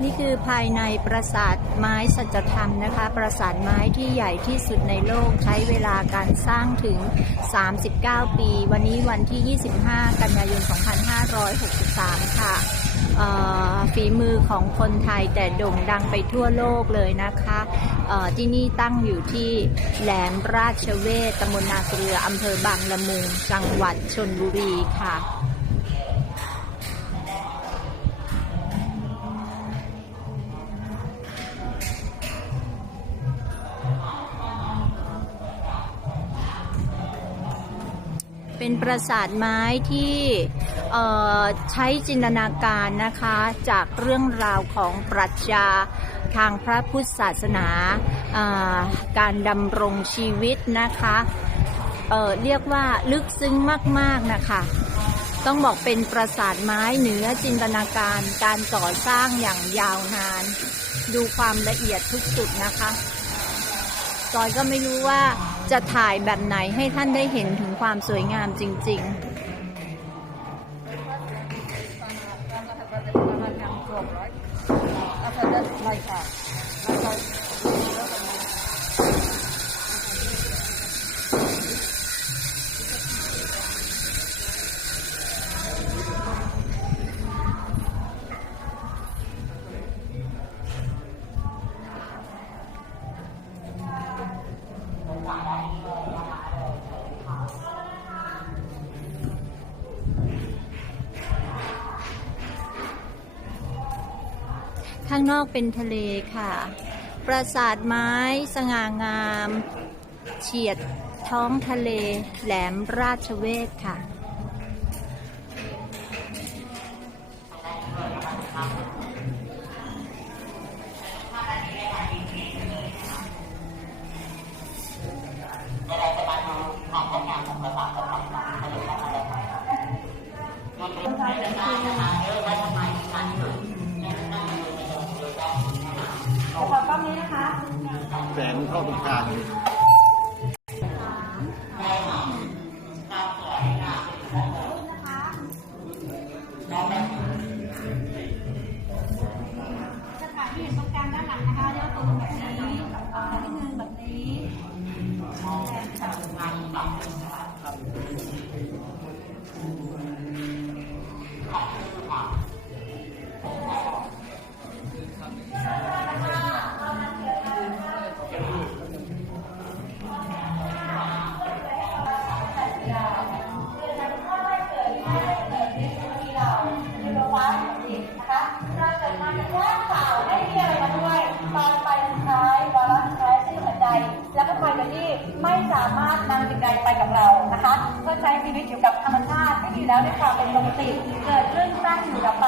นี่คือภายในปราสาทไม้สัจธรรมนะคะ ปราสาทไม้ที่ใหญ่ที่สุดในโลกใช้เวลาการสร้างถึง 39 ปี วันนี้วันที่ 25 กันยายน 2563 ค่ะฝีมือของคนไทยแต่โด่งดังไปทั่วโลกเลยนะคะที่นี่ตั้งอยู่ที่แหลมราชเวศตำบลนาเกลืออำเภอบางละมุง จังหวัดชนบุรีค่ะ เป็นปราสาทไม้ที่ใช้จินตนาการนะคะจากเรื่องราวของปรัชญาทางพระพุทธศาสนาการดำรงชีวิตนะคะเเรียกว่าลึกซึ้งมาก ๆ นะคะ ต้องบอกเป็นปราสาทไม้เหนือจินตนาการการก่อสร้างอย่างยาวนาน ดูความละเอียดทุกจุดนะคะจอยก็ไม่รู้ว่า จะถ่ายแบบไหนให้ท่านได้เห็นถึงความสวยงามจริง ๆ ข้างนอกเป็นทะเลค่ะ ปราสาทไม้สง่างาม เฉียดท้องทะเลแหลมราชเวศค่ะ ข้าตรงกลางสถานที่อยู่ตรงกลางด้านหลังนะคะเลี้ยวตรงแบบนี้เอ่อที่หนึ่งแบบนี้ ใช้ชีวิตอยู่กับธรรมชาติที่อยู่แล้วด้วยความเป็นปกติเกิดเรื่องสร้างอยู่ดับไป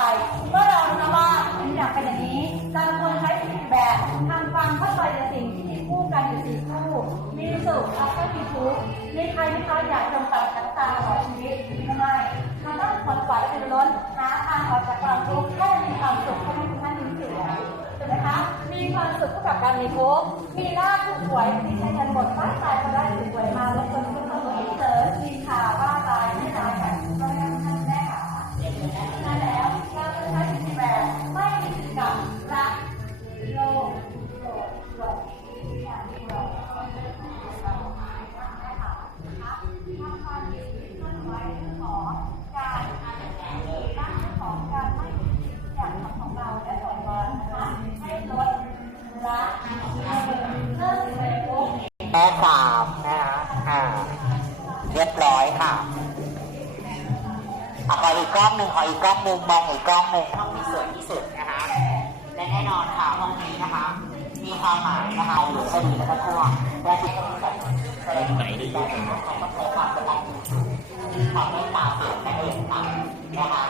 เมื่อเรารู้ว่ามันอยากเป็นอย่างนี้เราควรใช้ชีวิตแบบทำความเข้าใจในสิ่งที่มีคู่กันอยู่สี่คู่มีสุขแล้วก็มีทุกข์มีใครไหมคะอยากจมปักขันตาตลอดชีวิตไม่มันต้องขนขวายและเป็นล้นหาทางออกจากความทุกข์ให้มีความสุขให้ทุกท่านมีสุขถูกไหมคะมีความสุขกับการมีทุกข์มีหน้าถูกหวยที่ใช้เงินหมดป้าตายก็ได้ แม่สามนะคะอ่า เรียบร้อยค่ะอะขออีกกล้องหนึ่งขออีกกล้องหนึ่งมองอีกกล้องหนึ่งห้องนี้สวยที่สุดนะคะและแน่นอนค่ะห้องนี้นะคะ มีความหมายนะคะหรือคดีและทั่วและที่ต้องแบบไหนได้ยินต้องใช้ความกตัญญูความเมตตาสูงนั่นเองค่ะนะคะ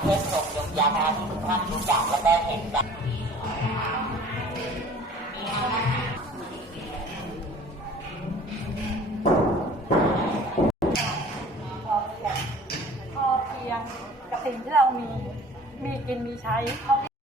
เทพสมยงยานาที่ทุกท่านรู้จักและได้เห็นกันพอเพียงกับสิ่งที่เรามี มีกินมีใช้